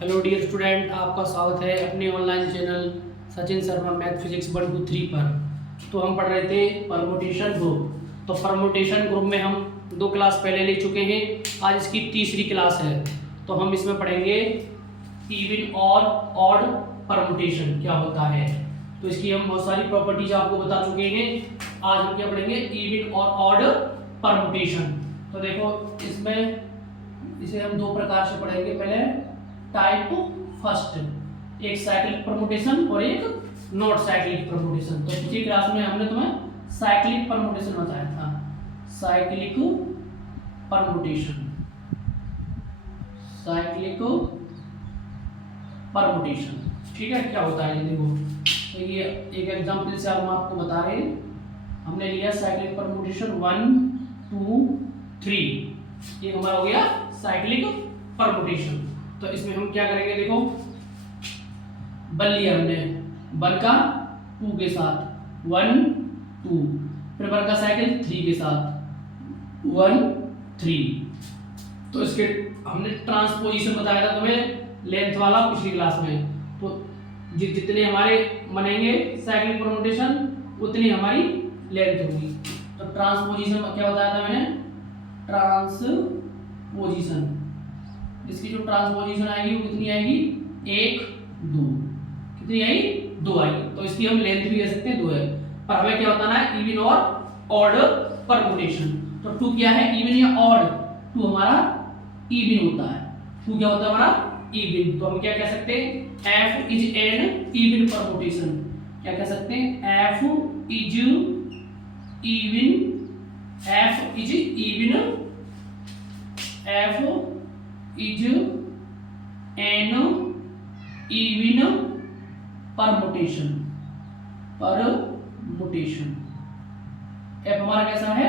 Hello dear student, आपका स्वागत है अपने online channel Sachin Sharma math physics 1 2 3 पर। तो हम पढ़ रहे थे परमुटेशन ग्रुप। तो परमुटेशन ग्रुप में हम 2 क्लास पहले ले चुके हैं, आज इसकी तीसरी क्लास है। तो हम इसमें पढ़ेंगे इवन और ऑड परमुटेशन क्या होता है। तो इसकी हम बहुत सारी प्रॉपर्टीज आपको बता चुके हैं। आज हम क्या पढ़ेंगे, इवन और ऑड परमुटेशन। तो देखो इसमें इसे हम 2 प्रकार से पढ़ेंगे। पहले टाइप फर्स्ट, एक साइक्लिक परमुटेशन और एक नॉट साइक्लिक परमुटेशन। तो पिछली क्लास में हमने तुम्हें साइक्लिक परमुटेशन बताया था। साइक्लिक परमुटेशन, साइक्लिक परमुटेशन, ठीक है। क्या होता है ये देखो। तो ये एक एग्जांपल से हम आपको बता रहे हैं। हमने लिया साइक्लिक परमुटेशन 1 2 3, ये हमारा हो गया साइक्लिक परमुटेशन। तो इसमें हम क्या करेंगे, देखो 1 लिया हमने, 1 का 2 के साथ 1 2, फिर 1 का साइकिल 3 के साथ 1 3। तो इसके हमने ट्रांसपोजिशन बताया था तुम्हें लेंथ वाला पिछली क्लास में। तो जितने हमारे बनेंगे साइक्लिक परमुटेशन उतनी हमारी लेंथ होगी। तो ट्रांसपोजिशन क्या बताया था मैंने, ट्रांसपोजिशन, इसकी जो ट्रांसपोजिशन आएगी वो कितनी आएगी, 1 2, कितनी आई 2 आई। तो इसकी हम लेंथ भी कह सकते हैं 2 है। पर हमें क्या बताना है, इवन और ऑड परमुटेशन। तो 2 क्या है, इवन या ऑड। 2 हमारा इवन होता है। 2 क्या होता है हमारा, इवन। तो हम क्या कह सकते हैं, f is an even permutation. क्या कह सकते हैं, f is even, f is even, f is an even permutation, permutation. F हमारा कैसा है,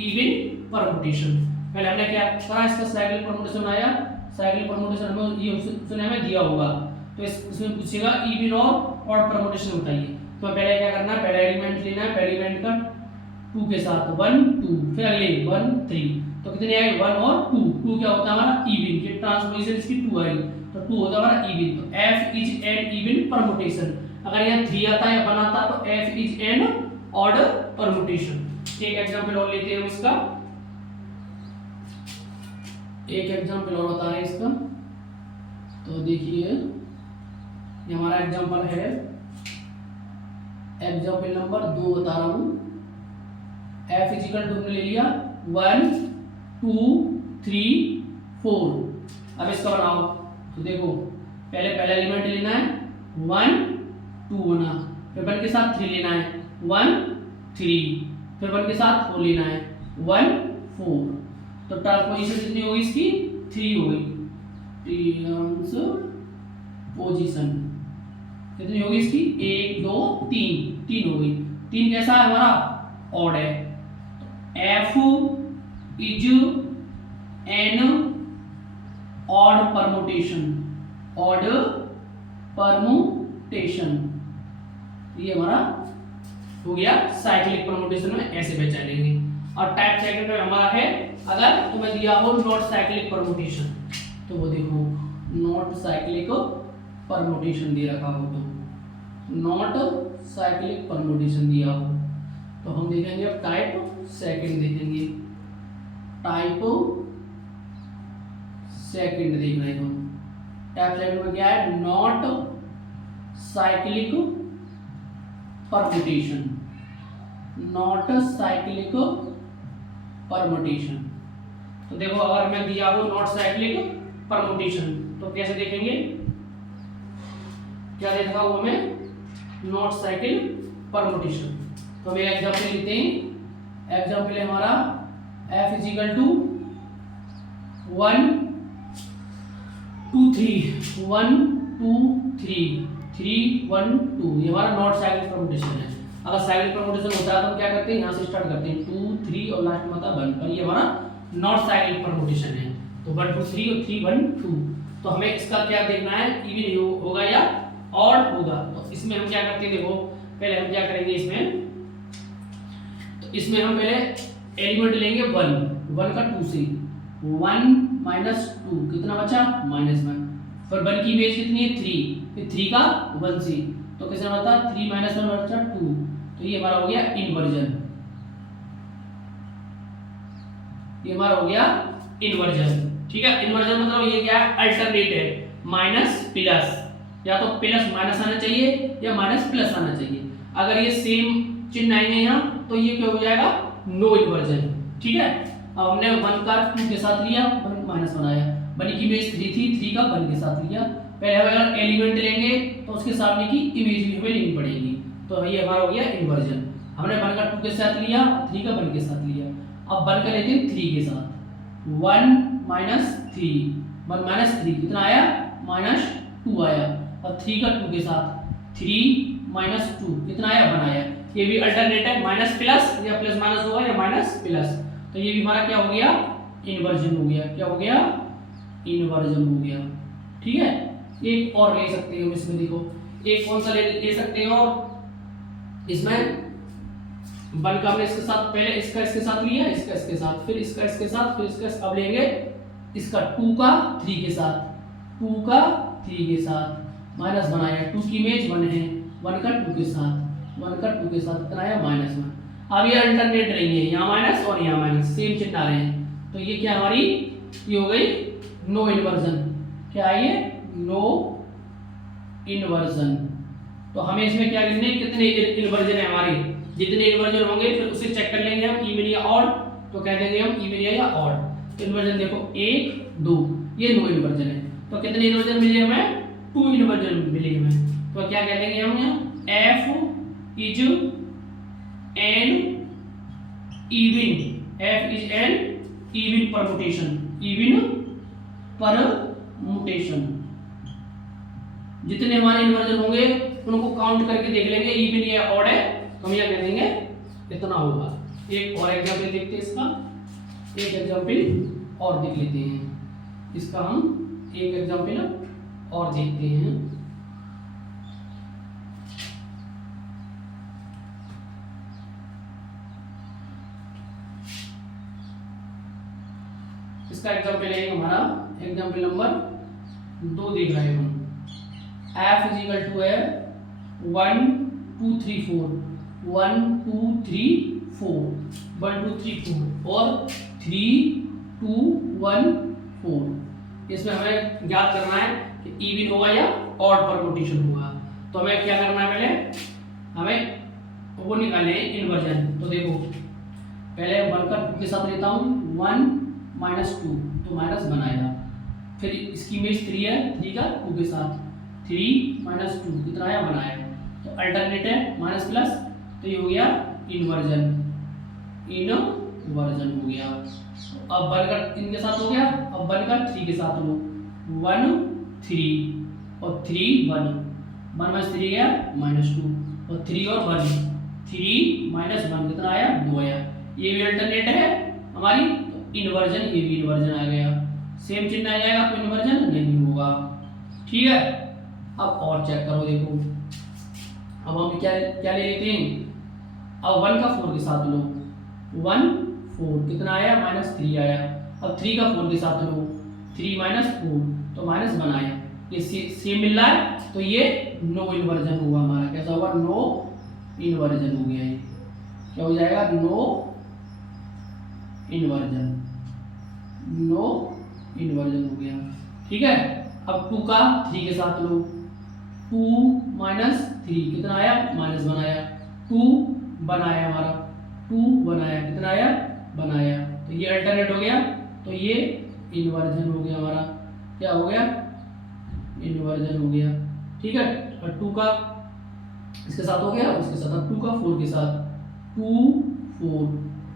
इवन परमुटेशन। पहले हमने क्या करा, इसका साइक्लिक परमुटेशन आया। साइक्लिक परमुटेशन हमें ये सुनने में दिया होगा। तो इसमें पूछेगा इवन और ऑड परमुटेशन बताइए। तो पहले क्या करना है, पहला एलिमेंट लेना है, पहले एलिमेंट का 2 के साथ 1 2, फिर अगले 1 3। तो कितने आए, 1 और 2। 2 क्या होता है हमारा, इवन। ये ट्रांसपोजिशन इसकी 2 आई, तो 2 होता है हमारा इवन। तो f is an even permutation. अगर यहाँ 3 आता है या 1 आता तो f is an odd permutation. एक एग्जांपल और लेते हैं हम इसका, एक एग्जांपल और बता रहे हैं इसका। तो देखिए ये हमारा एग्जांपल है, एग्जांपल नंबर 2 बता रहा हूं। f इजिकल टू ले लिया 1 2 3 4। अब इसका बनाओ। तो देखो पहले पहला एलिमेंट लेना है 1 2 बना, फिर 1 के साथ 3 लेना है 1 3, फिर 1 के साथ 4 लेना है 1 4। तो ट्रांसपोजिशन कितनी होगी इसकी, 3 हो गई। ट्रांसपोजिशन कितनी होगी इसकी, 1 2 3, 3 हो गई। 3 कैसा है हमारा, ऑड है। f is an odd permutation, odd permutation. ये हमारा हो गया साइक्लिक परमुटेशन में, ऐसे पहचानेंगे। और टाइप सेकंड में हमारा है, अगर तुम्हें दिया हो नॉट साइक्लिक परमुटेशन, तो वो देखो नॉट साइक्लिक परमुटेशन दे रखा हो, तो नॉट साइक्लिक परमुटेशन दिया हो तो हम देखेंगे अब टाइप सेकंड देखेंगे। टाइप सेकंड देख रहे हैं हम। टाइप सेकंड में क्या है, not cyclic permutation, not cyclic permutation. तो देखो अगर हमें दिया हो नॉट साइक्लिक परमुटेशन तो कैसे देखेंगे, क्या देखा हो हमें, नॉट साइक्लिक परमुटेशन। तो हम एग्जांपल लेते हैं। एग्जांपल है हमारा f इजिकल टू 1 2 3, 1 2 3 3 1 2। ये हमारा नॉट साइक्लिक परमुटेशन है। अगर साइक्लिक परमुटेशन होता है तो हम क्या करते हैं, यहाँ से स्टार्ट करते हैं 2 3 और लास्ट में आता है 1, पर ये हमारा नॉट साइक्लिक परमुटेशन है। तो 1 2 3 और 3 1 2। तो हमें इसका क्या देखना है, इवन होगा या ऑड होगा। तो इसमें हम क्या करते हैं, देखो पहले हम क्या करेंगे इसमें, तो इसमें हम पहले एलिमेंट लेंगे 1 का 2 से, 1 - 2 कितना बचा, -1, और 1 की इमेज कितनी है 3, फिर 3 का 1 से, तो कैसे बनता है 3 - 1 बचा 2, तो ये हमारा हो गया इन्वर्जन, ये हमारा हो गया इन्वर्जन। ठीक है, इन्वर्जन मतलब ये क्या है अल्टरनेट है, माइनस प्लस, या तो प्लस माइनस आना चाहिए या माइनस प्लस आना चाहिए। अगर ये सेम चिन्ह आएंगे यहाँ तो ये क्या हो जाएगा नो इन्वर्जन। ठीक है, अब हमने 1 का 2 के साथ लिया, 1 - 1 आया, 1 की इमेज 3 थी, 3 का 1 के साथ लिया। पहले अगर एलिमेंट लेंगे तो उसके सामने की इमेज भी हमें लेनी पड़ेगी, तो ये हमारा हो गया इन्वर्जन। हमने 1 का 2 के साथ लिया, 3 का 1 के साथ लिया, अब 1 का लेते हैं 3 के साथ, 1 - 3, 1 - 3 कितना आया -2 आया, और 3 का 2 के साथ 3 - 2 कितना आया 1 आया। ये भी अल्टरनेट है, माइनस प्लस या प्लस माइनस होगा या माइनस प्लस, तो ये भी हमारा क्या हो गया इन्वर्जन हो गया, क्या हो गया इन्वर्जन हो गया। ठीक है, एक और ले सकते हैं हम इसमें, देखो एक कौन सा ले सकते हैं, और इसमें 1 का हमने इसके साथ, पहले इसका इसके साथ लिया, इसका इसके साथ, फिर इसका इसके साथ, फिर इसका, अब लेंगे इसका 2 का 3 के साथ, 2 का 3 के साथ माइनस बनाया, 2 की इमेज 1 है, 1 का 2 के साथ, 1 का 2 के साथ कितना आया -1। अब ये अल्टरनेट रहेंगे, यहाँ माइनस और यहाँ माइनस, सेम चिन्ह आ रहे हैं, तो ये क्या हमारी ये हो गई नो इन्वर्जन। क्या है ये नो इन्वर्जन। तो हमें इसमें क्या करना है, कितने इन्वर्जन है हमारे, जितने इन्वर्जन होंगे फिर उसे चेक कर लेंगे हम इवन या ऑड, तो कह देंगे हम इवन या ऑड। इन्वर्जन देखो 1 2 ये नो इन्वर्जन है, तो कितने इन्वर्जन मिले हमें 2 इन्वर्जन मिले हमें, तो क्या कह देंगे हम यहाँ F is an even, F is an even permutation, even permutation। जितने हमारे इन्वर्जन होंगे उनको काउंट करके देख लेंगे इवन या ऑड है, तो हम यह कह देंगे इतना होगा। एक और एग्जांपल देखते हैं इसका, एक एग्जांपल और देख लेते हैं इसका, हम एक एग्जांपल और देखते हैं। इसका एग्जांपल है हमारा एग्जांपल नंबर 2 देख रहे हैं हम। F is equal to है 1 2 3 4, 1 2 3 4, 1 2 3 4 और 3 2 1 4। इसमें हमें ज्ञात करना है कि इवन होगा या ऑड परमुटेशन होगा, तो हमें क्या करना है, पहले हमें वो निकालने हैं इन्वर्जन। तो देखो पहले 1 का 2 के साथ लेता हूँ, 1 - 2 तो माइनस बनाएगा, फिर इसकी इमेज 3 है, 3 का 2 के साथ 3 - 2 कितना आया बनाया, तो अल्टरनेट है माइनस प्लस, तो ये हो गया इन्वर्जन, इन्वर्जन हो गया। अब 1 का इनके साथ हो गया, अब 1 का 3 के साथ लो, 1 3 और 3 1, 1 - 3 गया -2 और 3 और 1, 3 - 1 कितना आया 2 आया। ये भी अल्टरनेट है हमारी, इन्वर्जन, ये भी इन्वर्जन आ गया, सेम चिन्ह आ जाएगा तो इन्वर्जन नहीं होगा। ठीक है, अब और चेक करो, देखो अब हम क्या क्या ले लेते हैं, अब 1 का 4 के साथ लो, 1 4 कितना आया -3 आया, अब 3 का 4 के साथ लो, 3 - 4 तो -1 आया, ये सेम मिल रहा है, तो ये नो इन्वर्जन होगा हमारा। कैसा होगा नो इन्वर्जन हो गया, ये क्या हो जाएगा नो इन्वर्जन, नो इन्वर्जन हो गया। ठीक है, अब 2 का 3 के साथ लो, 2 - 3 कितना आया -1 आया, 2 बनाया हमारा, 2 बनाया कितना आया बनाया, तो ये अल्टरनेट हो गया, तो ये इन्वर्जन हो गया हमारा, क्या हो गया इन्वर्जन हो गया। ठीक है, और 2 का इसके साथ हो गया, उसके साथ, अब 2 का 4 के साथ 2 4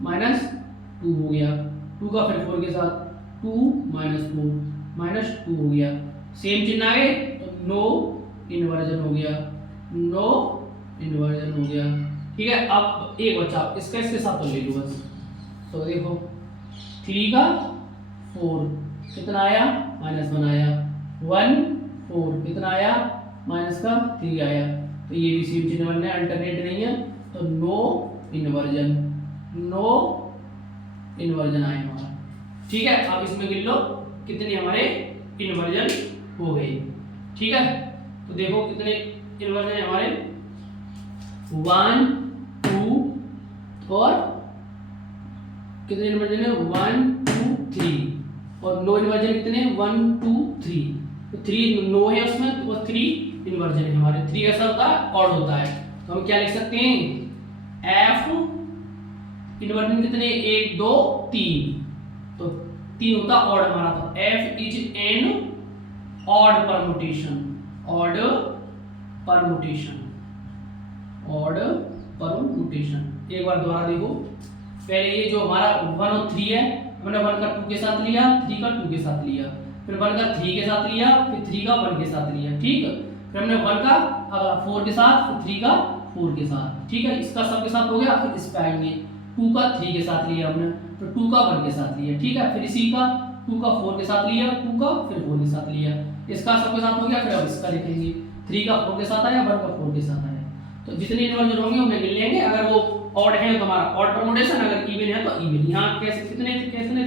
-2 हो गया, 2 का फिर 4 के साथ 2 - 4 -2 हो गया, सेम चिन्ह आ गए, तो नो इन्वर्जन हो गया, नो इन्वर्जन हो गया। ठीक है, अब एक बचा, इसका इसके साथ तो ले लो बस, तो देखो 3 का 4 कितना आया -1 आया, 1 4 कितना आया -3 आया, तो ये भी सेम चिन्ह बनना है, अल्टरनेट नहीं है, तो नो इन्वर्जन, नो इन्वर्जन आया हमारा। ठीक है, अब इसमें गिन लो कितने हमारे इन्वर्जन हो गए। ठीक है, तो देखो कितने इन्वर्जन है हमारे, 1 2 और कितने इन्वर्जन है, 1 2 3 और नो इन्वर्जन कितने, 1 2 3। तो 3 नो है उसमें, तो 3 इन्वर्जन है हमारे। 3 ऐसा होता है ऑड होता है, तो हम क्या लिख सकते हैं, एफ इन्वर्जन कितने, 1 2 3, तो 3 होता ऑड हमारा। तो F is an odd permutation, odd permutation, odd permutation. एक बार दोबारा देखो, पहले ये जो हमारा 1 और 3 है, हमने 1 का 2 के साथ लिया, 3 का 2 के साथ लिया, फिर 1 का 3 के साथ लिया, फिर 3 का 1 के साथ लिया। ठीक, फिर हमने 1 का अगला 4 के साथ, फिर 3 का 4 के साथ। ठीक है, इसका सब के साथ हो गया। फिर इस पे आएंगे, 2 का 3 के साथ लिया हमने, फिर 2 का 1 के साथ लिया। ठीक है, फिर इसी का 2 का 4 के साथ लिया, 2 का फिर 4 के साथ लिया, इसका सब के साथ हो गया। फिर अब इसका लिखेंगे, 3 का 4 के साथ आया, 1 का 4 के साथ आया। तो जितने इन्वर्जन होंगे उन्हें गिन लेंगे। अगर वो ऑड है तो हमारा ऑड परमुटेशन, अगर इवन है तो इवन। यहाँ कैसे कितने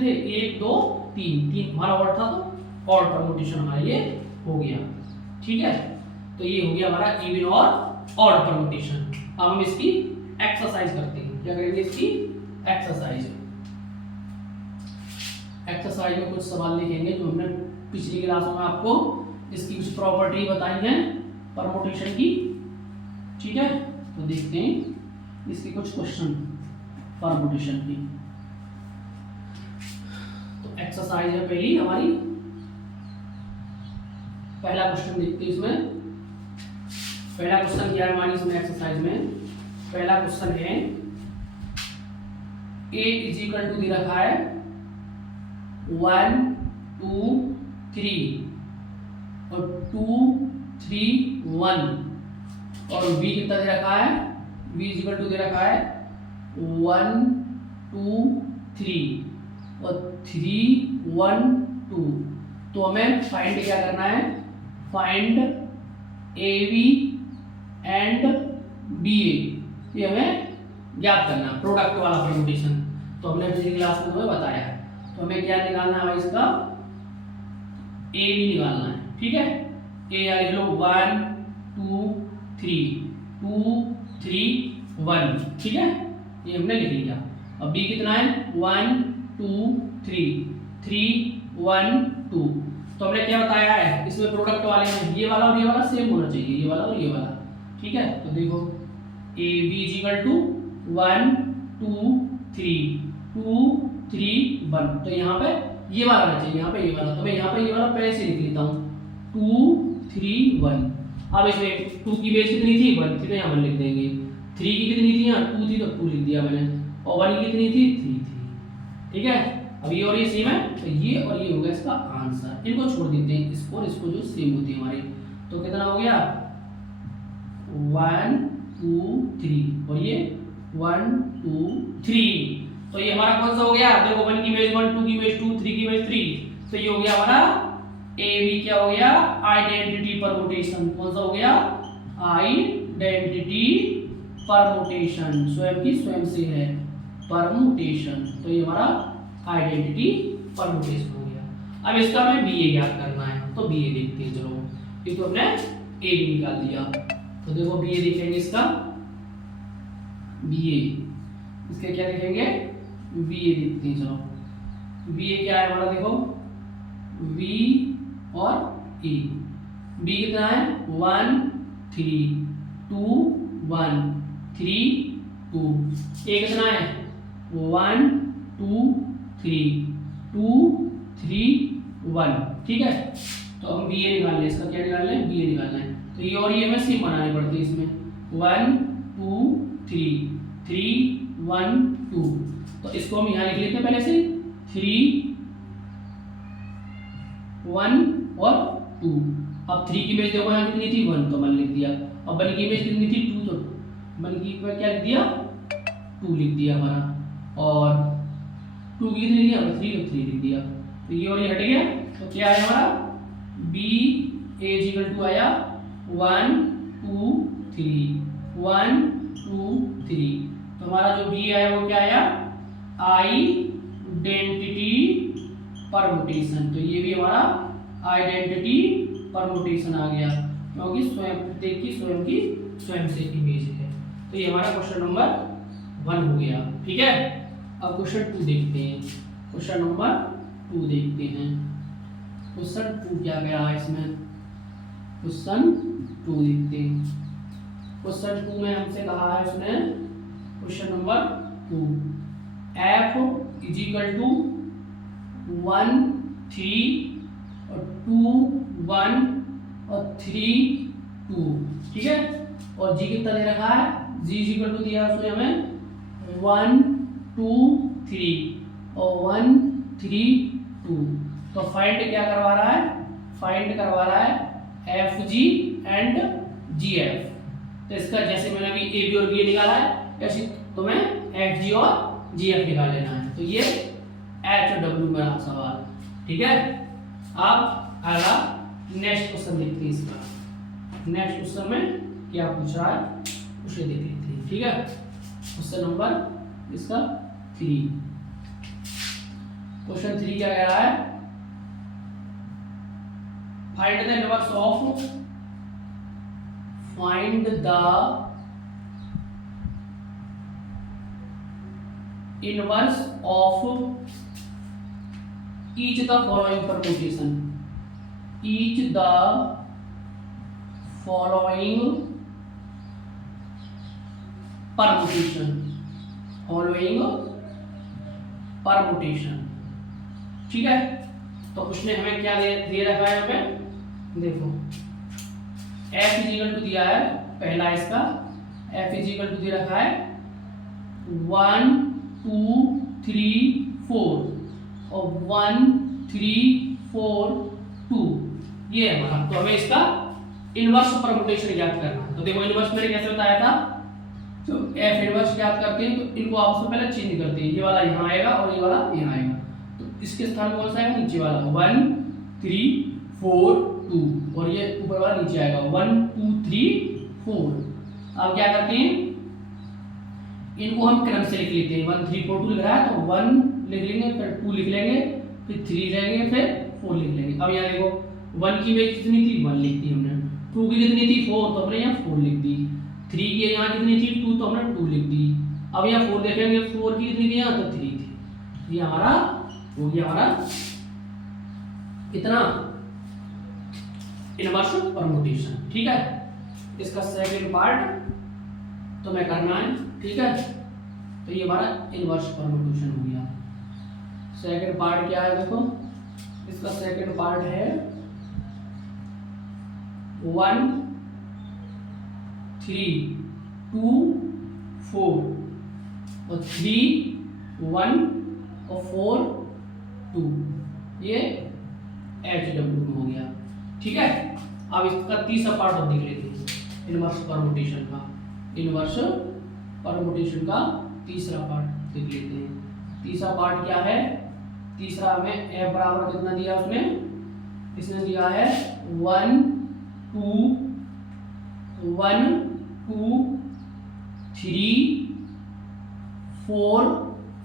थे 1 2 3 हमारा ऑड था, तो ऑड परमुटेशन हमारा ये हो गया। ठीक है, तो ये हो गया हमारा इवन और ऑड परमुटेशन। अब हम इसकी एक्सरसाइज करते हैं। क्या करेंगे, इसकी एक्सरसाइज। एक्सरसाइज में कुछ सवाल लिखेंगे जो हमने पिछली क्लासों में आपको इसकी कुछ प्रॉपर्टी बताई है परमुटेशन की। ठीक है, तो देखते हैं इसके कुछ क्वेश्चन परमुटेशन की। तो एक्सरसाइज है पहली हमारी, पहला क्वेश्चन देखते हैं इसमें। पहला क्वेश्चन क्या है हमारी इसमें एक्सरसाइज में, पहला क्वेश्चन है a इज इक्वल टू दे रखा है 1 2 3 और 2 3 1 और v कितना दे रखा है, v इज इक्वल टू दे रखा है 1 2 3 और 3 1 2। तो हमें फाइंड क्या करना है, find A B and B A, ये हमें ज्ञात करना है, प्रोडक्ट वाला परमुटेशन। तो हमने पिछली क्लास में तुम्हें बताया। तो हमें क्या निकालना है भाई, इसका ए बी निकालना है। ठीक है, ए यार लिख लो 1 2 3 2 3 1। ठीक है, ये हमने लिख लिया। अब बी कितना है, 1 2 3 3 1 2। तो हमने क्या बताया है, इसमें प्रोडक्ट वाले में ये वाला और ये वाला सेम होना चाहिए, ये वाला और ये वाला। ठीक है, तो देखो A B is equal to 1 2 3 2 3 1। तो यहाँ पे ये वाला रहना चाहिए, यहाँ पे ये वाला। तो मैं यहाँ पे ये वाला पहले से लिख लेता हूँ 2 3 1। अब इसमें 2 की बेस कितनी थी, 1 थी, तो यहाँ पर लिख देंगे। 3 की कितनी थी, यहाँ 2 थी, तो 2 लिख दिया मैंने। और 1 की कितनी थी, 3 थी। ठीक है, अब ये और ये सेम है, तो ये और ये होगा इसका आंसर। इनको छोड़ देते हैं, इसको और इसको जो सेम होती है हमारी। तो कितना हो गया 1 2 3 और ये 1 2 3। तो ये हमारा कौन सा हो गया, देखो 1 की इमेज 1 2 की इमेज 2 3 की इमेज 3। तो ये हो गया हमारा ए बी, क्या हो गया, आइडेंटिटी परमुटेशन। कौन सा हो गया, आइडेंटिटी परमुटेशन, स्वयं की स्वयं से है परमुटेशन। तो ये हमारा आइडेंटिटी परमुटेशन हो गया। अब इसका हमें बी ए ज्ञात करना है, तो बी ए देखते हैं। चलो, ये तो हमने ए बी निकाल दिया। तो देखो बी ए देखेंगे, इसका बी ए, इसके क्या देखेंगे, बी ए देखते हैं। चलो, बी ए क्या है हमारा, देखो बी और ए। बी कितना है 1 3 2 1 3 2। ए कितना है 1 2 3 2 3 1। ठीक है, तो हम बी ए निकाल लें, इसका क्या निकाल लें, बी ए निकालना है। तो ये और ये हमें सेम बनानी पड़ती है इसमें 1 2 3 3 1 2। तो इसको हम यहाँ लिख लेते हैं पहले से 3 1 और 2। अब 3 की इमेज देखो यहाँ कितनी थी, 1, तो 1 लिख दिया। अब 1 की इमेज कितनी थी, 2, तो 1 की इमेज क्या लिख दिया, 2 लिख दिया हमारा। और 2 की कितनी लिखा, 3, तो 3 लिख दिया। तो ये और ये हट गया। तो क्या आया हमारा, बी ए इक्वल टू आया 1 2 3 1 2 3। तो हमारा जो बी आया वो क्या आया, आइडेंटिटी परमुटेशन। तो ये भी हमारा आइडेंटिटी परमुटेशन आ गया, क्योंकि स्वयं प्रत्येक की स्वयं से इमेज है। तो ये हमारा क्वेश्चन नंबर 1 हो गया। ठीक है, अब क्वेश्चन 2 देखते हैं। क्वेश्चन नंबर 2 देखते हैं। क्वेश्चन 2 क्या कह रहा है इसमें? क्वेश्चन 2 देखते हैं। क्वेश्चन 2 में हमसे कहा है उसने, question number 2, f is equal to 1 3 और 2 1 और 3 2। ठीक है, और g कितना दे रखा है? g इज इक्वल टू दिया उसने हमें 1 2 3 और 1 3 2। तो फाइंड क्या करवा रहा है? फाइंड करवा रहा है F G and G F. तो इसका जैसे मैंने अभी ए बी और बी निकाला है, ऐसे तुम्हें एफ जी और जी एफ निकाल लेना है। तो ये एच और डब्ल्यू में रहा सवाल। ठीक है, अब अगला नेक्स्ट क्वेश्चन देखते हैं। इसका नेक्स्ट क्वेश्चन में क्या पूछ रहा है उसे देख लेते हैं। ठीक है, क्वेश्चन नंबर इसका 3। क्वेश्चन 3 क्या कह रहा है? Find the inverse of, find the inverse of each the following permutation, each the following permutation, following permutation। ठीक है, तो उसने हमें क्या दे रखा है? हमें देखो f इज इक्वल टू दिया है पहला, इसका f इज इक्वल टू दे रखा है 1 2 3 4 और 1 3 4 2। ये है हमारा। तो हमें इसका इनवर्स परमुटेशन ज्ञात करना है। तो देखो इनवर्स मैंने कैसे बताया था, तो f इनवर्स ज्ञात करते हैं तो इनको आपस में पहले चेंज करते हैं। ये वाला यहाँ आएगा और ये वाला यहाँ आएगा। तो इसके स्थान कौन सा आएगा? नीचे वाला 1 3 4 2, और ये ऊपर वाला नीचे आएगा 1 2 3 4। अब क्या करते हैं, इनको हम क्रम से लिख लेते हैं। 1 3 4 2 लिख रहा है तो 1 लिख लेंगे, फिर 2 लिख लेंगे, फिर 3 लेंगे, फिर 4 लिख लेंगे। अब यहाँ देखो 1 की इमेज कितनी थी? 1 लिख दी हमने। 2 की कितनी थी? 4, तो हमने यहाँ 4 लिख दी। 3 की यहाँ कितनी थी? 2, तो हमने 2 लिख दी। अब यहाँ 4 देखेंगे, 4 की कितनी थी? यहाँ तो 3 थी। ये हमारा हो गया हमारा कितना? Inverse permutation. ठीक है, इसका सेकंड पार्ट तो मैं करना है। ठीक है, तो ये हमारा इनवर्स परमुटेशन हो गया। सेकंड पार्ट क्या है? देखो इसका सेकंड पार्ट है 1 3 2 4 और 3 1 और 4 2। ये एच डब्ल्यू में हो गया। ठीक है, अब इसका तीसरा पार्ट हम देख लेते हैं इनवर्स परमुटेशन का। इनवर्स परमुटेशन का तीसरा पार्ट देख लेते हैं। तीसरा पार्ट क्या है? तीसरा हमें f बराबर कितना दिया उसने? इसने दिया है 1 2 1 2 3 4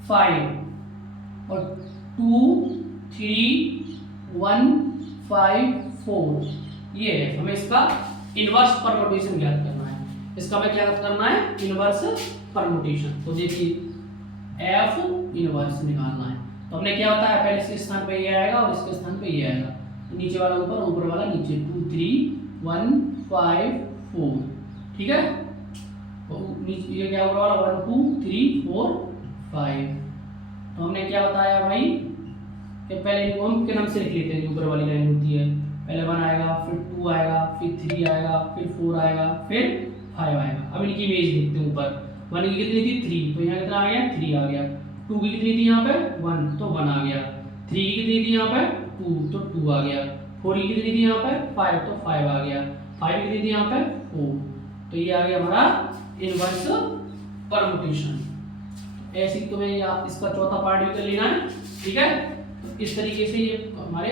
5 और 2 3 1 5 4। ये है, हमें इसका इनवर्स परमुटेशन ज्ञात करना है। इसका हमें क्या करना है? Inverse permutation. तो देखिए एफ इनवर्स निकालना है। तो हमने क्या बताया? पहले इसके स्थान पे ये आएगा और इसके स्थान पे ये आएगा। तो नीचे वाला ऊपर, ऊपर वाला नीचे। 2 3 1 5 4। ठीक है, तो नीचे ये क्या ऊपर वाला 1 2 3 4 5। तो हमने क्या बताया भाई कि पहले इनको हम के नाम से लिख लेते हैं। ऊपर वाली लाइन होती है, पहले 1 आएगा, फिर 2 आएगा, फिर 3 आएगा, फिर 4 आएगा, फिर 5 आएगा। अब इनकी इमेज देखते हैं। ऊपर 1 की कितनी थी? 3, तो यहाँ कितना आ गया? 3 आ गया। 2 की कितनी थी यहाँ पे? 1, तो 1 आ गया। 3 की कितनी थी यहाँ पे? 2, तो 2 आ गया। 4 की कितनी थी यहाँ पे? 5, तो 5 आ गया। 5 की कितनी थी यहाँ पे? 4, तो ये आ गया हमारा इनवर्स परमुटेशन। ऐसे ही तुम्हें इसका चौथा पार्ट भी कर लेना है। ठीक है, तो इस तरीके से ये हमारे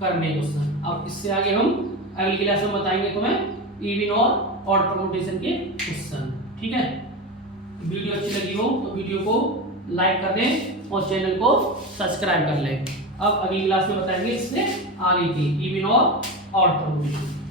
करने क्वेश्चन। अब इससे आगे हम अगली क्लास में बताएंगे तुम्हें इवन और ऑड परमुटेशन के क्वेश्चन। ठीक है, वीडियो अच्छी लगी हो तो वीडियो को लाइक कर दें और चैनल को सब्सक्राइब कर लें। अब अगली क्लास में बताएंगे इससे आगे की इवन और ऑड परमुटेशन।